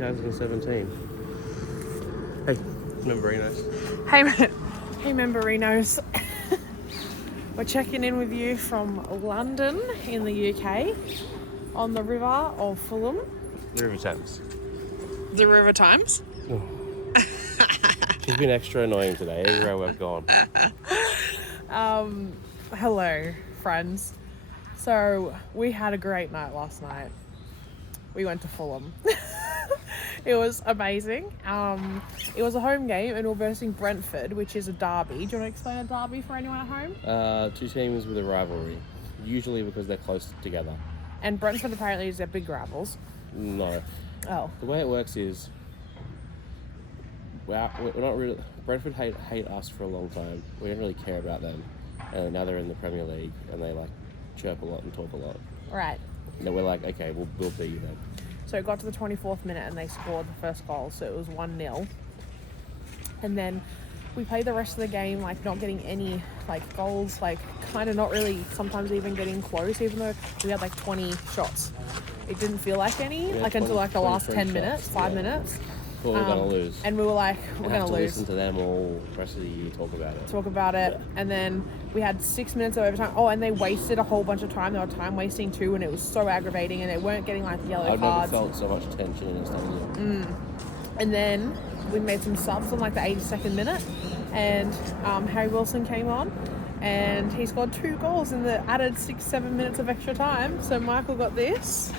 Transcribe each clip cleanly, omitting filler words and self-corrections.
2017. Hey, Memberinos. Hey, Memberinos. We're checking in with you from London in the UK on the river of Fulham. The River Thames. The River Thames? Oh. She's been extra annoying today, everywhere we've gone. Hello, friends. So, we had a great night last night. We went to Fulham. It was amazing. It was a home game and we were versing Brentford, which is a derby. Do you want to explain a derby for anyone at home? Two teams with a rivalry, usually because they're close together. And Brentford apparently is their big rivals. No. Oh. The way it works is, we're not really. Brentford hate us for a long time. We don't really care about them, and now they're in the Premier League and they like chirp a lot and talk a lot. Right. And then we're like, okay, we'll beat you then. So it got to the 24th minute and they scored the first goal, so it was 1-0. And then we played the rest of the game like not getting any like goals, like kind of not really, sometimes even getting close, even though we had like 20 shots. It didn't feel like any, like 20, until like the last 10 minutes, 5 minutes. Thought we were going to lose. And we were like, we're going to lose. Listen to them all the rest of the year talk about it. Yeah. And then we had 6 minutes of overtime. Oh, and they wasted a whole bunch of time. They were time wasting too, and it was so aggravating, and they weren't getting like yellow cards. I've never felt so much tension in a stadium. And then we made some subs on like the 82nd minute, and Harry Wilson came on, and he scored 2 goals in the added 6-7 minutes of extra time. So Michael got this.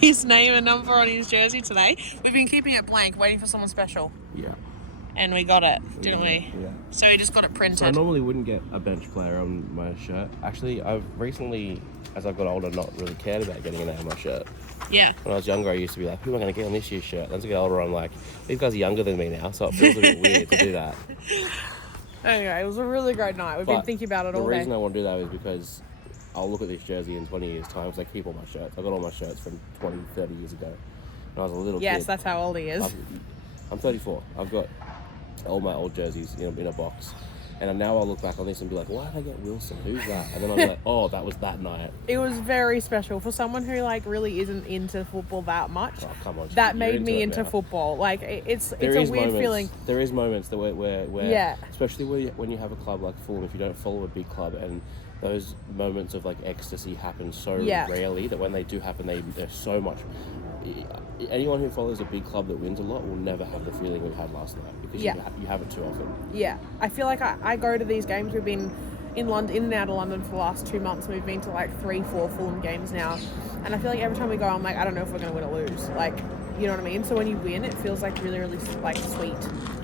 His name and number on his jersey today. We've been keeping it blank, waiting for someone special. Yeah. And we got it, didn't we? Yeah. So he just got it printed. So I normally wouldn't get a bench player on my shirt. Actually, I've recently, as I've got older, not really cared about getting a name on my shirt. Yeah. When I was younger, I used to be like, who am I going to get on this year's shirt? As I get older, I'm like, these guys are younger than me now, so it feels a bit weird to do that. Anyway, it was a really great night. We've been thinking about it all day. The reason I want to do that is because I'll look at this jersey in 20 years' time because I keep all my shirts. I got all my shirts from 20, 30 years ago when I was a little kid. Yes, that's how old he is. I'm 34. I've got all my old jerseys in a box. And now I'll look back on this and be like, why did I get Wilson? Who's that? And then I'll be like, oh, that was that night. It was very special for someone who like really isn't into football that much. Oh, come on. That made me into football. Like it's a weird feeling. There is moments that where yeah. Especially when you have a club like Fulham, if you don't follow a big club, and those moments of like ecstasy happen so rarely that when they do happen, they're so much. Anyone who follows a big club that wins a lot will never have the feeling we had last night because you have it too often. Yeah, I feel like I go to these games. We've been in London, in and out of London for the last 2 months. And we've been to like 3-4 Fulham games now, and I feel like every time we go, I'm like, I don't know if we're going to win or lose. Like, you know what I mean? So when you win, it feels like really, really like sweet.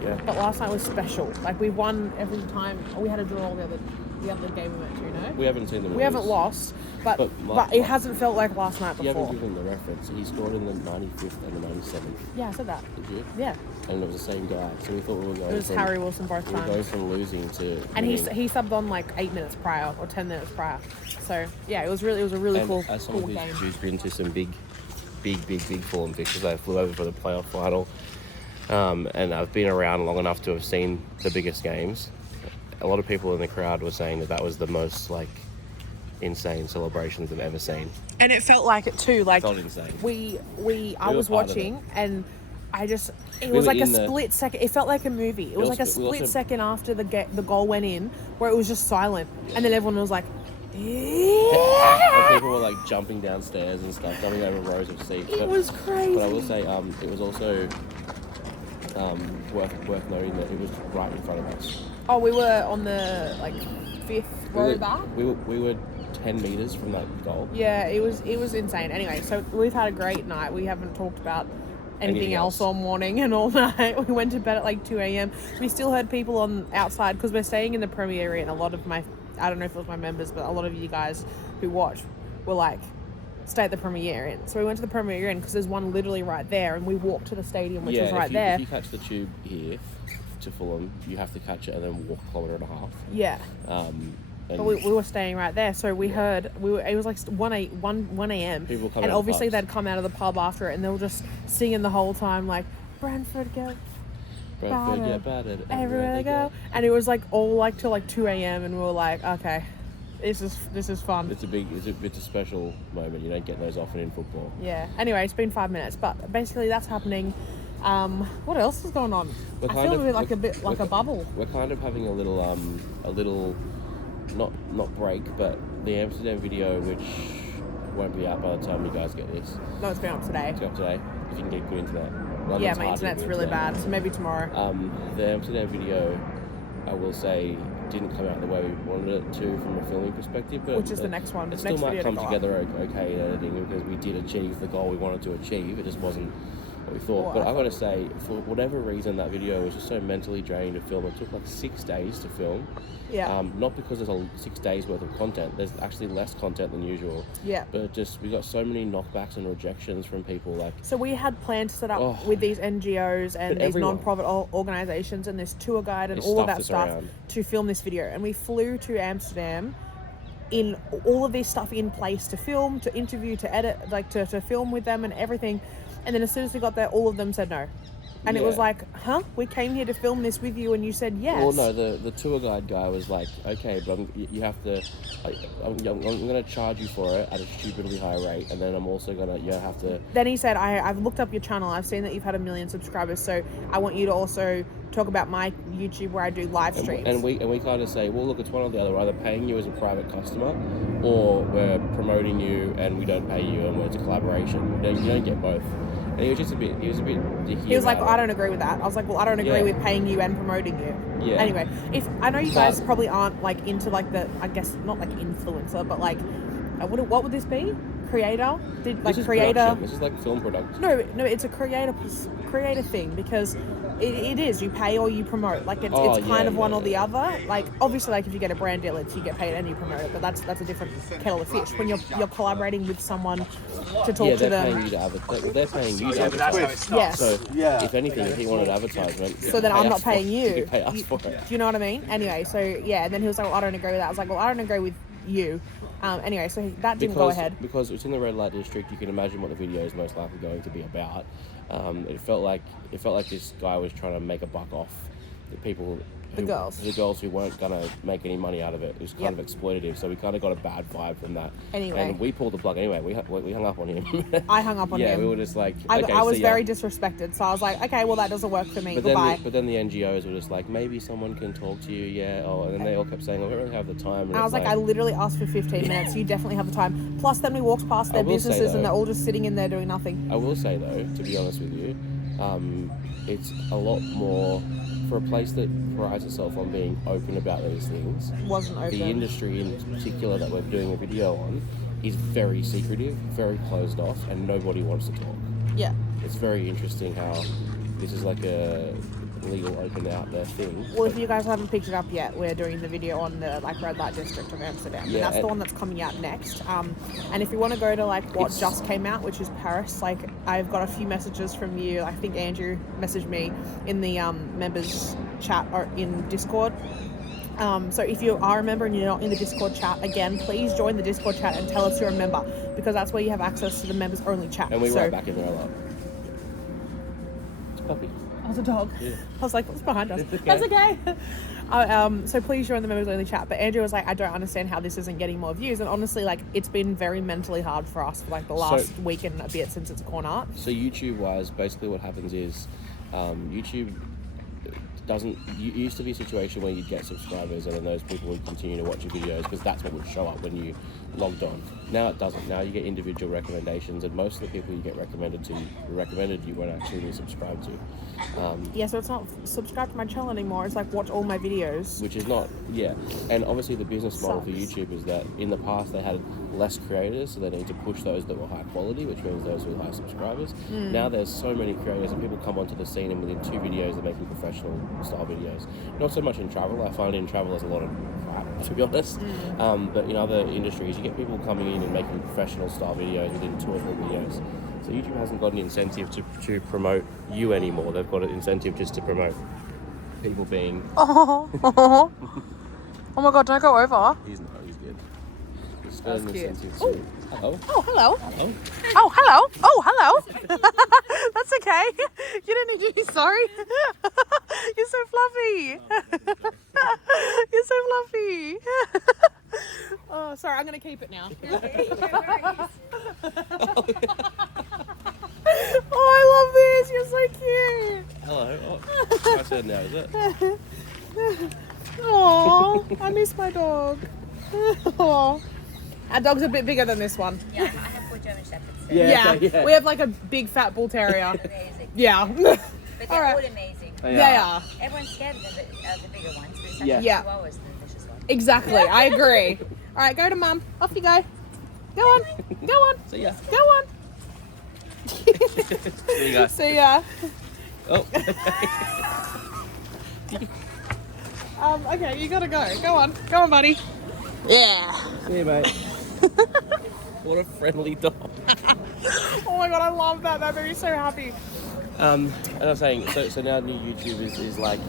Yeah. But last night was special. Like we won every time. We had a draw the other game we went to. No, we haven't seen them. We haven't lost, but it hasn't felt like last night before. You haven't given the reference. He scored in the 95th and the 97th. Yeah, I said that. Did you? Yeah. And it was the same guy, so we thought we were going. It was Harry Wilson both times. We were going from losing to. And he subbed on like 8 minutes prior or 10 minutes prior. So yeah, it was a really cool. As someone who's been to some big Fulham fixtures, I flew over for the playoff final, and I've been around long enough to have seen the biggest games. A lot of people in the crowd were saying that was the most like insane celebrations they've ever seen. And it felt like it too. Like it felt insane. I was watching and it was like a split second. It felt like a movie. It was like a split second after the goal went in where it was just silent, and then everyone was like, yeah. And people were like jumping downstairs and stuff, jumping over rows of seats. It was crazy. But I will say, it was also worth noting that it was right in front of us. Oh, we were on the like 5th row back. We were 10 meters from that goal. Yeah, it was insane. Anyway, so we've had a great night. We haven't talked about anything else all morning and all night. We went to bed at like 2 a.m. We still heard people on outside because we're staying in the Premier Inn. A lot of I don't know if it was my members, but a lot of you guys who watch were like, stay at the Premier Inn. So we went to the Premier Inn because there's one literally right there, and we walked to the stadium, which was right there. If you catch the tube here to Fulham, you have to catch it and then walk 1.5 kilometres. Yeah. But we were staying right there, so we heard it was like 1 a.m. People come and out obviously of the they'd come out of the pub after it, and they were just singing the whole time like Brentford get battered battered everywhere they go. And it was like all like till like 2 a.m. and we were like, okay, This is fun. It's a special moment. You don't get those often in football. Yeah. Anyway, it's been 5 minutes, but basically that's happening. What else is going on? I feel a bit like a bubble. We're kind of having a little, not break, but the Amsterdam video, which won't be out by the time you guys get this. No, it's been up today. It's up today. If you can get good internet. Yeah, my internet's really bad, so maybe tomorrow. The Amsterdam video, I will say, didn't come out the way we wanted it to from a filming perspective, but which is the next one. It still might come together okay in editing because we did achieve the goal we wanted to achieve. It just wasn't what we thought. But I got to say, for whatever reason, that video was just so mentally draining to film. It took like 6 days to film. Yeah. Not because there's 6 days worth of content. There's actually less content than usual. Yeah. But just we got so many knockbacks and rejections from people. Like, so we had plans set up with these NGOs and these non-profit organisations and this tour guide and all of that stuff to film this video. And we flew to Amsterdam in all of this stuff in place to film, to interview, to edit, like to film with them and everything. And then as soon as we got there, all of them said no. And it was like, huh? We came here to film this with you and you said yes. Well, no, the tour guide guy was like, okay, but you have to, I'm going to charge you for it at a stupidly high rate. And then I'm also going to, have to. Then he said, I've looked up your channel. I've seen that you've had 1 million subscribers. So I want you to also talk about my YouTube where I do live streams. And we kind of say, well, look, it's one or the other. We're either paying you as a private customer or we're promoting you and we don't pay you and it's a collaboration. You don't get both. And he was just a bit dicky. He was like, I don't agree with that. I was like, well, I don't agree with paying you and promoting you. Yeah. Anyway, I know you guys probably aren't like into like the, I guess not like influencer, but like, what would this be? Creator? Creator? This is like film production. No, it's a creator thing because it is. You pay or you promote. Like it's kind of one or the other. Like obviously, like if you get a brand deal, you get paid and you promote it. But that's a different kettle of fish. When you're collaborating with someone to talk to them. They're paying you to advertise. Yes. So if anything, if he wanted advertisement, so then I'm not paying you. You could pay us for it. Do you know what I mean? Anyway, so yeah, and then he was like, well, I don't agree with that. I was like, well, I don't agree with you. Anyway, so that didn't go ahead. Because it's in the red light district, you can imagine what the video is most likely going to be about. It felt like this guy was trying to make a buck off the girls who weren't gonna make any money out of it. It was kind of exploitative, so we kind of got a bad vibe from that. Anyway, and we pulled the plug. Anyway, we hung up on him. I hung up on him. Yeah, we were just like, okay, I was very disrespected, so I was like, okay, well that doesn't work for me. Goodbye. But then the NGOs were just like, maybe someone can talk to you. And then they all kept saying, well, we don't really have the time. And I was like, I literally asked for 15 minutes. You definitely have the time. Plus, then we walked past their businesses and they're all just sitting in there doing nothing. I will say though, to be honest with you, it's a lot more. For a place that prides itself on being open about these things, wasn't open. The industry in particular that we're doing a video on is very secretive, very closed off, and nobody wants to talk. Yeah. It's very interesting how this is like a legal open out there thing. Well, if you guys haven't picked it up yet, we're doing the video on the red light district of Amsterdam, and that's the one that's coming out next. And if you want to go to like what just came out, which is Paris, like I've got a few messages from you. I think Andrew messaged me in the members chat or in Discord. So if you are a member and you're not in the Discord chat, again, please join the Discord chat and tell us you're a member, because that's where you have access to the members only chat. And we write back in there a lot. It's a puppy. Oh, it's a dog. Yeah. I was like, what's behind us? That's okay. So please join the members only chat. But Andrew was like, I don't understand how this isn't getting more views. And honestly, like, it's been very mentally hard for us for like the last week and a bit since it's gone up. So YouTube wise, basically what happens is YouTube doesn't. You used to be a situation where you'd get subscribers and then those people would continue to watch your videos because that's what would show up when you logged on. Now it doesn't. Now you get individual recommendations, and most of the people you get recommended you won't actually be subscribed to. So it's not subscribe to my channel anymore. It's like watch all my videos. Which is not, and obviously the business model for YouTube is that in the past they had less creators, so they need to push those that were high quality, which means those with high subscribers. Now there's so many creators and people come onto the scene, and within 2 videos they're making professional style videos. Not so much in travel. I find in travel there's a lot of crap, to be honest. But in other industries you get people coming in and making professional style videos within 2 or 3 videos. So YouTube hasn't got an incentive to promote you anymore. They've got an incentive just to promote people being... Oh my god, don't go over. He's good. It's got an cute. incentive to... Hello? Oh, hello. Hello? Oh, hello. Oh, hello. That's okay. You don't need to be sorry. You're so fluffy. You're so fluffy. Oh, sorry, I'm gonna keep it now. Oh, I love this. You're so cute. Hello. Oh, my turn now, is it? Oh, I miss my dog. Aw. Our dog's a bit bigger than this one. Yeah, I have 4 German Shepherds. So Yeah. Yeah. We have like a big fat bull terrier. amazing. Yeah. But they're All right. all amazing. They They are. Everyone's scared of the bigger ones, but it's Yeah. actually Yeah. Chihuahuas the vicious one. Exactly. I agree. All right, go to mum. Off you go. Go on. Go on. See ya. Go on. There you go. See ya. Oh. Okay, you gotta go. Go on. Go on, buddy. Yeah. See you, mate. What a friendly dog. Oh my god, I love that. That made me so happy. And I was saying, so now new YouTube is like,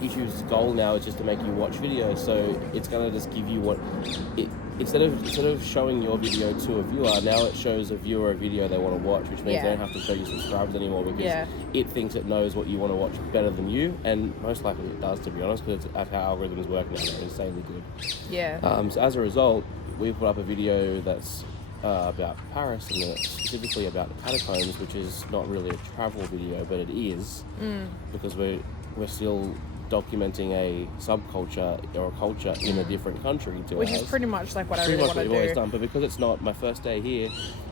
YouTube's goal now is just to make you watch videos. So it's gonna just give you what it instead of showing your video to a viewer, now it shows a viewer a video they want to watch, which means they don't have to show you subscribers anymore because it thinks it knows what you want to watch better than you, and most likely it does, to be honest, because that's how algorithms work now. They're insanely good. Yeah. So as a result, we put up a video that's about Paris and specifically about the catacombs, which is not really a travel video, but it is because we're still documenting a subculture or a culture in a different country to Which ours. is pretty much like what I Pretty really much want what to we've do. always done, but because it's not my first day here,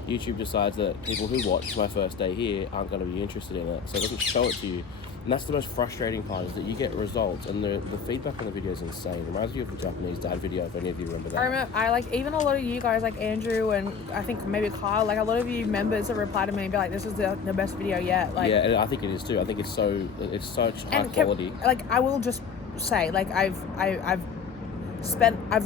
YouTube decides that people who watch my first day here aren't going to be interested in it, so it doesn't show it to you. And that's the most frustrating part, is that you get results, and the feedback on the video is insane. It reminds you of the Japanese dad video, if any of you remember that. I remember, even a lot of you guys, like Andrew and I think maybe Kyle, like a lot of you members that reply to me and be like, "This is the best video yet." Like, yeah, and I think it is too. I think it's such high and quality. Like, I will just say, like, I've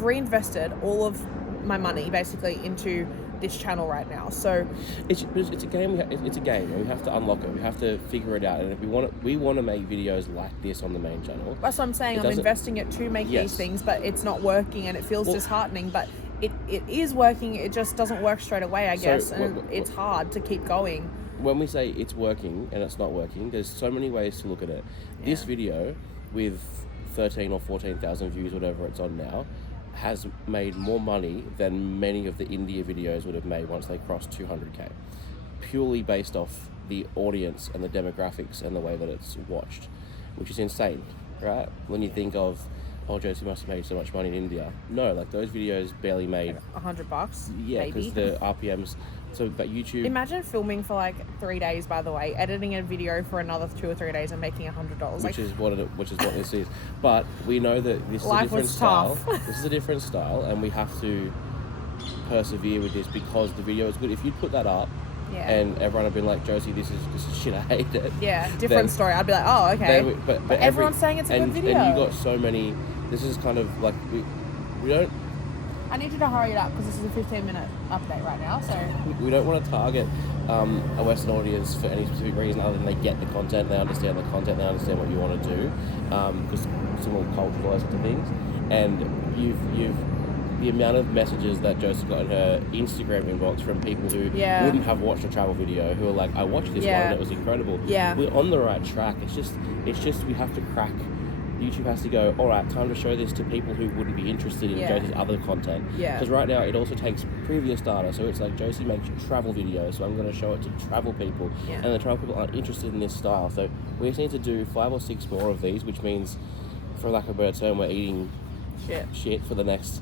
reinvested all of my money basically into this channel right now. So It's a game. It's a game, and we have to unlock it. We have to figure it out. And if we want to make videos like this on the main channel. that's what I'm saying. I'm investing it to make Yes. these things, but it's not working, and it feels disheartening. But it is working. It just doesn't work straight away, I guess, and it's hard to keep going. When we say it's working and it's not working, there's so many ways to look at it. This video with 13 or 14,000 views, whatever it's on now, has made more money than many of the India videos would have made once they crossed 200k, purely based off the audience and the demographics and the way that it's watched, which is insane, right? When you think of, oh, Josie must have made so much money in India. No, like those videos barely made, $100, yeah, maybe. because the RPMs. So, but YouTube. Imagine filming for like 3 days, by the way, editing a video for another 2 or 3 days and making $100. Which is what this is. But we know that this is a Life different was style. tough. This is a different style, and we have to persevere with this because the video is good. If you put that up, and everyone had been like, Josie, this is shit, I hate it. Yeah, different story. I'd be like, oh, okay. But everyone's saying it's a good video. And you got so many. This is kind of like we don't. I need you to hurry it up because this is a 15-minute update right now. So We don't want to target a Western audience for any specific reason other than they get the content, they understand the content, they understand what you want to do, because similar culture, all those sorts of things. And you've the amount of messages that Josie got in her Instagram inbox from people who wouldn't have watched a travel video, who are like, I watched this one and it was incredible. Yeah. We're on the right track. It's just we have to crack. YouTube has to go, all right, time to show this to people who wouldn't be interested in Josie's other content. Yeah. Because right now it also takes previous data. So it's like Josie makes travel videos, so I'm going to show it to travel people. Yeah. And the travel people aren't interested in this style. So we just need to do 5 or 6 more of these, which means, for lack of a better term, we're eating shit for the next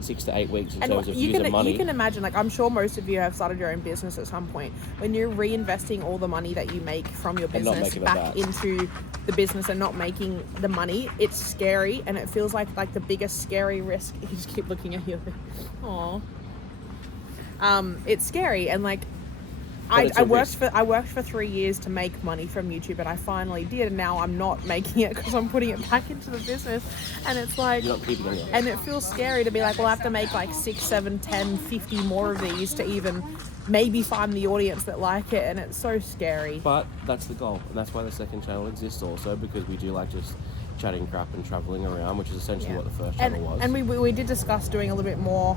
6 to 8 weeks in terms of views and money. You can imagine, like, I'm sure most of you have started your own business at some point. When you're reinvesting all the money that you make from your business back into the business and not making the money, it's scary, and it feels like the biggest scary risk. You just keep looking at you. Aww. It's scary, and like I worked for 3 years to make money from YouTube, and I finally did, and now I'm not making it because I'm putting it back into the business, and it's like, You're not keeping it. and it feels scary to be like, well, I have to make like 6, 7, 10, 50 more of these to even maybe find the audience that like it, and it's so scary. But that's the goal, and that's why the second channel exists also, because we do like just chatting crap and travelling around, which is essentially what the first channel was. And we did discuss doing a little bit more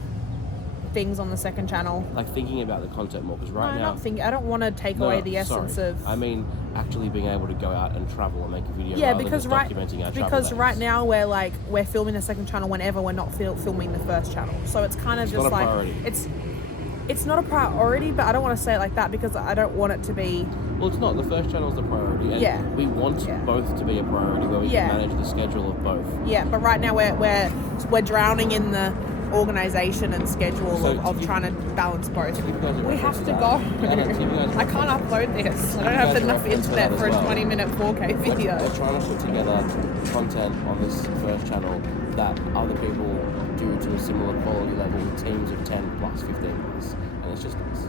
things on the second channel. Like thinking about the content more, because right No, now. not thinking. I don't want to take away the essence sorry. of. I mean, actually being able to go out and travel and make a video. Yeah, rather because than just documenting our travel because days. right now we're filming the second channel whenever we're not filming the first channel. So it's kind of It's just not a like priority. it's not a priority, but I don't want to say it like that because I don't want it to be. Well, it's not. The first channel is the priority, and Yeah. we want Yeah. both to be a priority where we Yeah. can manage the schedule of both. Yeah, but right now we're drowning in the organization and schedule So of to trying to balance both. give you guys a We have reference to to go. that. No, to give you guys a I can't upload this. I don't have guys a enough reference to internet that for a as well. 20-minute 4K video. We're trying to put together content on this first channel that other people do to a similar quality level with teams of 10 plus, 15 plus, and it's just us.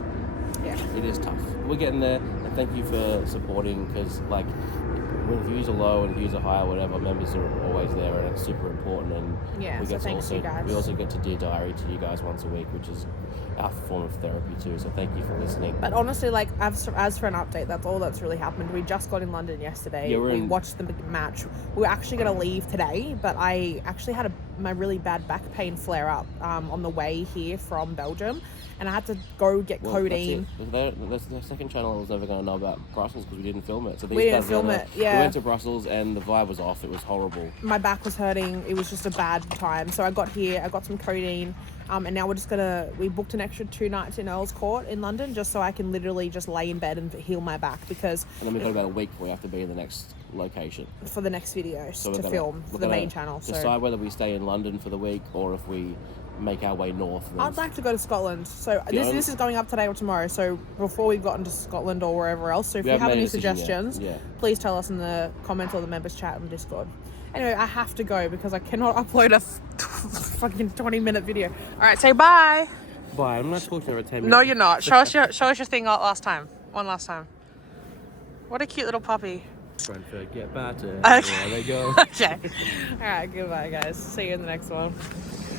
Yeah. It is tough. We're getting there, and thank you for supporting, because like when views are low and views are high or whatever, members are always there, and it's super important. And Yeah, we so get to thanks also, you guys. we also get to Dear Diary to you guys once a week, which is our form of therapy too. So thank you for listening. But honestly, like as for an update, that's all that's really happened. We just got in London yesterday. Yeah, we watched the match. We were actually going to leave today, but I actually had my really bad back pain flare up on the way here from Belgium, and I had to go get Well, codeine. That's the second channel I was never going to know about Brussels because we didn't film it. So these We didn't guys film were- it, yeah. We went to Brussels and the vibe was off. It was horrible. My back was hurting. It was just a bad time. So I got here. I got some codeine. And now we booked an extra 2 nights in Earl's Court in London just so I can literally just lay in bed and heal my back because And then we've got about a week before we have to be in the next location. for the next videos So to film for the main channel. So decide whether we stay in London for the week or if we make our way north. And then I'd like to go to Scotland. So only- this is going up today or tomorrow. So before we've gotten to Scotland or wherever else. So if We you haven't have made any a decision yet. suggestions, Yeah. please tell us in the comments or the members chat on Discord. Anyway, I have to go because I cannot upload a fucking 20-minute video. All right, say bye. Bye. I'm not talking over 10 minutes. No, you're not. Show us your thing last time. One last time. What a cute little puppy. Don't forget about it. Okay. There they go. Okay. All right, goodbye, guys. See you in the next one.